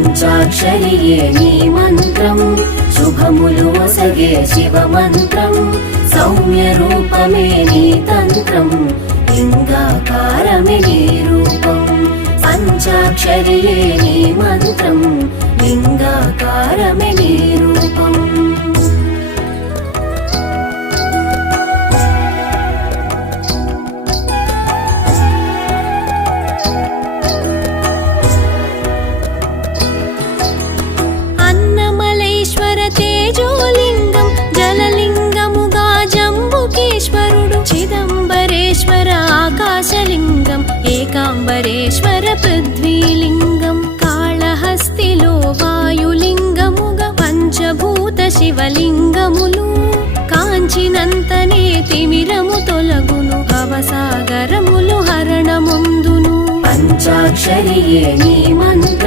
పంచాక్షరియే నీ మంత్రం శుభములు ఒసగే శివ మంత్రం సౌమ్య రూపమే నీ తంత్రం లింగాకారమే నీ రూపం పంచాక్షరియే నీ మంత్రం లింగాకారమే నీ రూపం తేజోలింగం జలలింగముగా జంబుకేశ్వరుడు చిదంబరేశ్వర ఆకాశలింగం ఏకాంబరేశ్వర పృథ్వీలింగం కాళహస్తిలో వాయులింగముగా పంచభూత శివలింగములు కాంచినంతనే తిమిరము తొలగును భవసాగరములు హరణముందును పంచాక్షరియే నీ మంత్రం